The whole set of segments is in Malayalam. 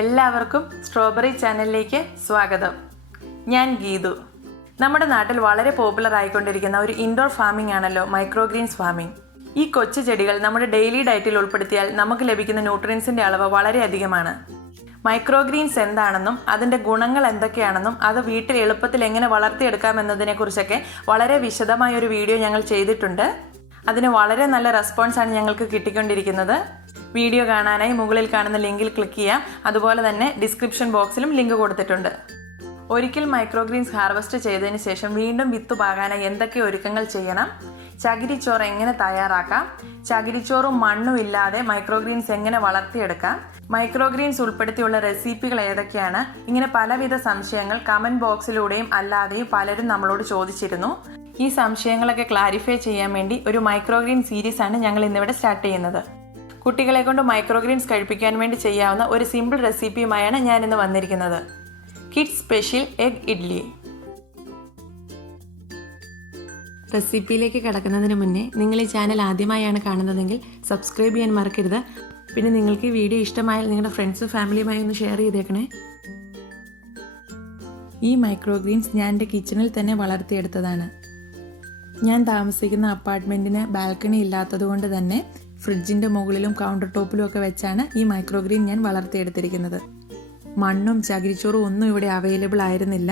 എല്ലാവർക്കും സ്ട്രോബെറി ചാനലിലേക്ക് സ്വാഗതം. ഞാൻ ഗീതു. നമ്മുടെ നാട്ടിൽ വളരെ പോപ്പുലർ ആയിക്കൊണ്ടിരിക്കുന്ന ഒരു ഇൻഡോർ ഫാമിംഗ് ആണല്ലോ മൈക്രോഗ്രീൻസ് ഫാമിംഗ്. ഈ കൊച്ചു ചെടികൾ നമ്മുടെ ഡെയിലി ഡയറ്റിൽ ഉൾപ്പെടുത്തിയാൽ നമുക്ക് ലഭിക്കുന്ന ന്യൂട്രിയൻസിൻ്റെ അളവ് വളരെ അധികമാണ്. മൈക്രോഗ്രീൻസ് എന്താണെന്നും അതിൻ്റെ ഗുണങ്ങൾ എന്തൊക്കെയാണെന്നും അത് വീട്ടിൽ എളുപ്പത്തിൽ എങ്ങനെ വളർത്തിയെടുക്കാമെന്നതിനെക്കുറിച്ചൊക്കെ വളരെ വിശദമായൊരു വീഡിയോ ഞങ്ങൾ ചെയ്തിട്ടുണ്ട്. അതിന് വളരെ നല്ല റെസ്പോൺസാണ് ഞങ്ങൾക്ക് കിട്ടിക്കൊണ്ടിരിക്കുന്നത്. വീഡിയോ കാണാനായി മുകളിൽ കാണുന്ന ലിങ്കിൽ ക്ലിക്ക് ചെയ്യാം. അതുപോലെ തന്നെ ഡിസ്ക്രിപ്ഷൻ ബോക്സിലും ലിങ്ക് കൊടുത്തിട്ടുണ്ട്. ഒരിക്കൽ മൈക്രോഗ്രീൻസ് ഹാർവെസ്റ്റ് ചെയ്തതിന് ശേഷം വീണ്ടും വിത്ത് പാകാനായി എന്തൊക്കെ ഒരുക്കങ്ങൾ ചെയ്യണം, ചകിരിച്ചോറ് എങ്ങനെ തയ്യാറാക്കാം, ചകിരിച്ചോറും മണ്ണും ഇല്ലാതെ മൈക്രോഗ്രീൻസ് എങ്ങനെ വളർത്തിയെടുക്കാം, മൈക്രോഗ്രീൻസ് ഉൾപ്പെടുത്തിയുള്ള റെസിപ്പികൾ ഏതൊക്കെയാണ്, ഇങ്ങനെ പലവിധ സംശയങ്ങൾ കമൻറ്റ് ബോക്സിലൂടെയും അല്ലാതെയും പലരും നമ്മളോട് ചോദിച്ചിരുന്നു. ഈ സംശയങ്ങളൊക്കെ ക്ലാരിഫൈ ചെയ്യാൻ വേണ്ടി ഒരു മൈക്രോഗ്രീൻ സീരീസാണ് ഞങ്ങൾ ഇന്നിവിടെ സ്റ്റാർട്ട് ചെയ്യുന്നത്. കുട്ടികളെ കൊണ്ട് മൈക്രോഗ്രീൻസ് കഴിപ്പിക്കാൻ വേണ്ടി ചെയ്യാവുന്ന ഒരു സിമ്പിൾ റെസിപ്പിയുമായാണ് ഞാനിന്ന് വന്നിരിക്കുന്നത്. Kids special egg idli. റെസിപ്പിയിലേക്ക് കടക്കുന്നതിന് മുന്നേ നിങ്ങൾ ഈ ചാനൽ ആദ്യമായാണ് കാണുന്നതെങ്കിൽ സബ്സ്ക്രൈബ് ചെയ്യാൻ മറക്കരുത്. പിന്നെ നിങ്ങൾക്ക് ഈ വീഡിയോ ഇഷ്ടമായാൽ നിങ്ങളുടെ ഫ്രണ്ട്സും ഫാമിലിയുമായി ഒന്ന് ഷെയർ ചെയ്തേക്കണേ. ഈ മൈക്രോഗ്രീൻസ് ഞാൻ എൻ്റെ കിച്ചണിൽ തന്നെ വളർത്തിയെടുത്തതാണ്. ഞാൻ താമസിക്കുന്ന അപ്പാർട്ട്മെൻറ്റിന് ബാൽക്കണി ഇല്ലാത്തത് കൊണ്ട് തന്നെ ഫ്രിഡ്ജിൻ്റെ മുകളിലും കൗണ്ടർ ടോപ്പിലും ഒക്കെ വെച്ചാണ് ഈ മൈക്രോഗ്രീൻ ഞാൻ വളർത്തിയെടുത്തിരിക്കുന്നത്. മണ്ണും ചകിരിച്ചോറും ഒന്നും ഇവിടെ അവൈലബിൾ ആയിരുന്നില്ല.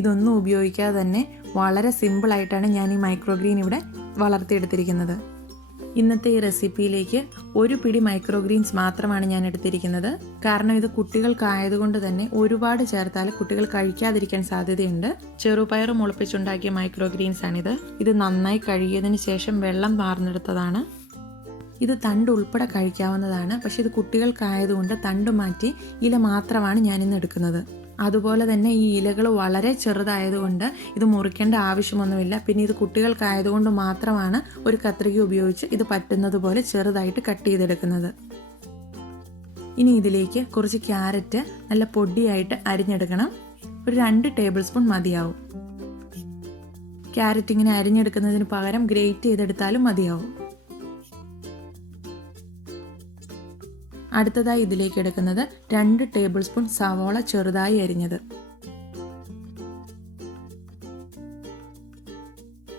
ഇതൊന്നും ഉപയോഗിക്കാതെ തന്നെ വളരെ സിമ്പിളായിട്ടാണ് ഞാൻ ഈ മൈക്രോഗ്രീൻ ഇവിടെ വളർത്തിയെടുത്തിരിക്കുന്നത്. ഇന്നത്തെ ഈ റെസിപ്പിയിലേക്ക് ഒരു പിടി മൈക്രോഗ്രീൻസ് മാത്രമാണ് ഞാൻ എടുത്തിരിക്കുന്നത്. കാരണം ഇത് കുട്ടികൾക്കായതുകൊണ്ട് തന്നെ ഒരുപാട് ചേർത്താൽ കുട്ടികൾ കഴിക്കാതിരിക്കാൻ സാധ്യതയുണ്ട്. ചെറുപയർ മുളപ്പിച്ചുണ്ടാക്കിയ മൈക്രോഗ്രീൻസ് ആണിത്. ഇത് നന്നായി കഴുകിയതിന് ശേഷം വെള്ളം വാർന്നെടുത്തതാണ്. ഇത് തണ്ട് ഉൾപ്പെടെ കഴിക്കാവുന്നതാണ്. പക്ഷെ ഇത് കുട്ടികൾക്കായതുകൊണ്ട് തണ്ട് മാറ്റി ഇല മാത്രമാണ് ഞാനിന്ന് എടുക്കുന്നത്. അതുപോലെ തന്നെ ഈ ഇലകൾ വളരെ ചെറുതായതുകൊണ്ട് ഇത് മുറിക്കേണ്ട ആവശ്യമൊന്നുമില്ല. പിന്നെ ഇത് കുട്ടികൾക്കായതുകൊണ്ട് മാത്രമാണ് ഒരു കത്രിക ഉപയോഗിച്ച് ഇത് പറ്റുന്നത് പോലെ ചെറുതായിട്ട് കട്ട് ചെയ്തെടുക്കുന്നത്. ഇനി ഇതിലേക്ക് കുറച്ച് ക്യാരറ്റ് നല്ല പൊടിയായിട്ട് അരിഞ്ഞെടുക്കണം. ഒരു 2 ടേബിൾ സ്പൂൺ മതിയാവും. ക്യാരറ്റ് ഇങ്ങനെ അരിഞ്ഞെടുക്കുന്നതിന് പകരം ഗ്രേറ്റ് ചെയ്തെടുത്താലും മതിയാവും. അടുത്തതായി ഇതിലേക്ക് എടുക്കുന്നത് 2 ടേബിൾ സ്പൂൺ സവോള ചെറുതായി അരിഞ്ഞത്,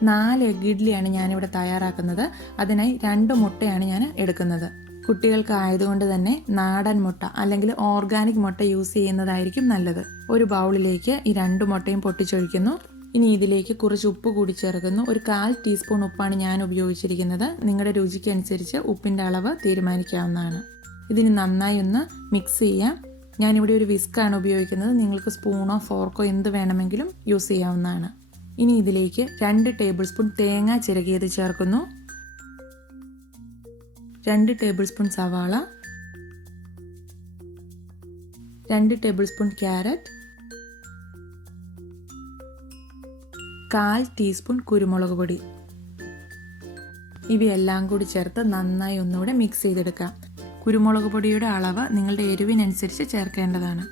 4 എഗ് ഇഡ്ലിയാണ് ഞാനിവിടെ തയ്യാറാക്കുന്നത്. അതിനായി 2 മുട്ടയാണ് ഞാൻ എടുക്കുന്നത്. കുട്ടികൾക്ക് ആയതുകൊണ്ട് തന്നെ നാടൻ മുട്ട അല്ലെങ്കിൽ ഓർഗാനിക് മുട്ട യൂസ് ചെയ്യുന്നതായിരിക്കും നല്ലത്. ഒരു ബൗളിലേക്ക് ഈ 2 മുട്ടയും പൊട്ടിച്ചൊഴിക്കുന്നു. ഇനി ഇതിലേക്ക് കുറച്ച് ഉപ്പ് കൂടി ചേർക്കുന്നു. ഒരു 1/4 ടീസ്പൂൺ ഉപ്പാണ് ഞാൻ ഉപയോഗിച്ചിരിക്കുന്നത്. നിങ്ങളുടെ രുചിക്ക് അനുസരിച്ച് ഉപ്പിൻ്റെ അളവ് തീരുമാനിക്കാവുന്നതാണ്. ഇതിന് നന്നായി ഒന്ന് മിക്സ് ചെയ്യാം. ഞാനിവിടെ ഒരു വിസ്കാണ് ഉപയോഗിക്കുന്നത്. നിങ്ങൾക്ക് സ്പൂണോ ഫോർക്കോ എന്ത് വേണമെങ്കിലും യൂസ് ചെയ്യാവുന്നതാണ്. ഇനി ഇതിലേക്ക് 2 ടേബിൾ സ്പൂൺ തേങ്ങ ചിരകിയത് ചേർക്കുന്നു, 2 ടേബിൾ സ്പൂൺ സവാള, 2 ടേബിൾ സ്പൂൺ ക്യാരറ്റ്, 1/4 ടീസ്പൂൺ കുരുമുളക് പൊടി. ഇവയെല്ലാം കൂടി ചേർത്ത് നന്നായി ഒന്നുകൂടെ മിക്സ് ചെയ്തെടുക്കാം. കുരുമുളക് പൊടിയുടെ അളവ് നിങ്ങളുടെ എരിവിനനുസരിച്ച് ചേർക്കേണ്ടതാണ്.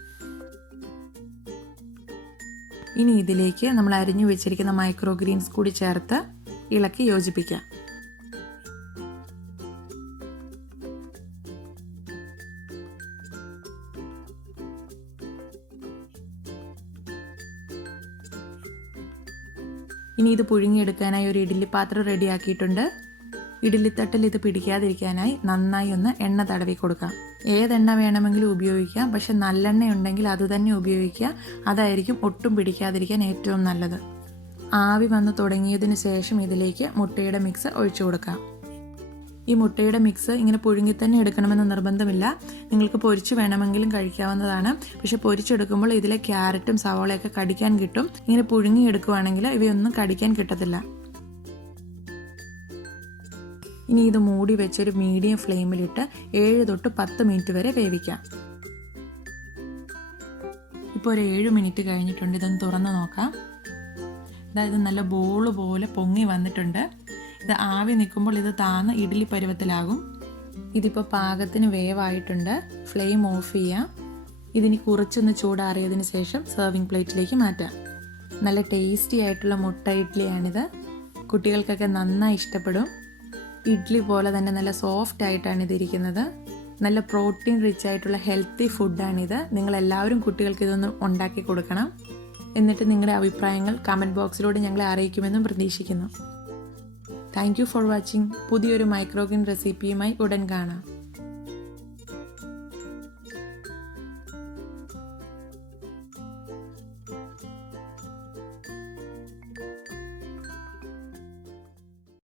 ഇനി ഇതിലേക്ക് നമ്മൾ അരിഞ്ഞു വെച്ചിരിക്കുന്ന മൈക്രോഗ്രീൻസ് കൂടി ചേർത്ത് ഇളക്കി യോജിപ്പിക്കാം. ഇനി ഇത് പുഴുങ്ങിയെടുക്കാനായി ഒരു ഇഡ്ഡലി പാത്രം റെഡിയാക്കിയിട്ടുണ്ട്. ഇഡ്ഡലിത്തട്ടിൽ ഇത് പിടിക്കാതിരിക്കാനായി നന്നായി ഒന്ന് എണ്ണ തടവി കൊടുക്കാം. ഏതെണ്ണ വേണമെങ്കിലും ഉപയോഗിക്കാം. പക്ഷെ നല്ലെണ്ണ ഉണ്ടെങ്കിൽ അത് തന്നെ ഉപയോഗിക്കുക. അതായിരിക്കും ഒട്ടും പിടിക്കാതിരിക്കാൻ ഏറ്റവും നല്ലത്. ആവി വന്ന് തുടങ്ങിയതിന് ശേഷം ഇതിലേക്ക് മുട്ടയുടെ മിക്സ് ഒഴിച്ചു കൊടുക്കാം. ഈ മുട്ടയുടെ മിക്സ് ഇങ്ങനെ പുഴുങ്ങി തന്നെ എടുക്കണമെന്ന് നിർബന്ധമില്ല. നിങ്ങൾക്ക് പൊരിച്ച് വേണമെങ്കിലും കഴിക്കാവുന്നതാണ്. പക്ഷെ പൊരിച്ചെടുക്കുമ്പോൾ ഇതിലെ ക്യാരറ്റും സവോളയൊക്കെ കടിക്കാൻ കിട്ടും. ഇങ്ങനെ പുഴുങ്ങി എടുക്കുവാണെങ്കിൽ ഇവയൊന്നും കടിക്കാൻ കിട്ടത്തില്ല. ഇനി ഇത് മൂടി വെച്ചൊരു മീഡിയം ഫ്ലെയിമിലിട്ട് 7 തൊട്ട് 10 മിനിറ്റ് വരെ വേവിക്കാം. ഇപ്പോൾ ഒരു 7 മിനിറ്റ് കഴിഞ്ഞിട്ടുണ്ട്. ഇതൊന്ന് തുറന്ന് നോക്കാം. അതായത് നല്ല ബോള് പോലെ പൊങ്ങി വന്നിട്ടുണ്ട്. ഇത് ആവി നിൽക്കുമ്പോൾ ഇത് താന്ന് ഇഡ്ഡലി പരുവത്തിലാകും. ഇതിപ്പോൾ പാകത്തിന് വേവായിട്ടുണ്ട്. ഫ്ലെയിം ഓഫ് ചെയ്യാം. ഇതിനി കുറച്ചൊന്ന് ചൂടാറിയതിന് ശേഷം സെർവിങ് പ്ലേറ്റിലേക്ക് മാറ്റാം. നല്ല ടേസ്റ്റി ആയിട്ടുള്ള മുട്ട ഇഡ്ഡലിയാണിത്. കുട്ടികൾക്കൊക്കെ നന്നായി ഇഷ്ടപ്പെടും. ഇഡ്ഡലി പോലെ തന്നെ നല്ല സോഫ്റ്റ് ആയിട്ടാണ് ഇതിരിക്കുന്നത്. നല്ല പ്രോട്ടീൻ റിച്ച് ആയിട്ടുള്ള ഹെൽത്തി ഫുഡാണിത്. നിങ്ങളെല്ലാവരും കുട്ടികൾക്ക് ഇതൊന്ന് ഉണ്ടാക്കി കൊടുക്കണം. എന്നിട്ട് നിങ്ങളുടെ അഭിപ്രായങ്ങൾ കമൻറ്റ് ബോക്സിലൂടെ ഞങ്ങളെ അറിയിക്കുമെന്നും പ്രതീക്ഷിക്കുന്നു. Thank you for watching. പുതിയൊരു മൈക്രോഗ്രീൻ റെസിപ്പിയുമായി ഉടൻ കാണാം.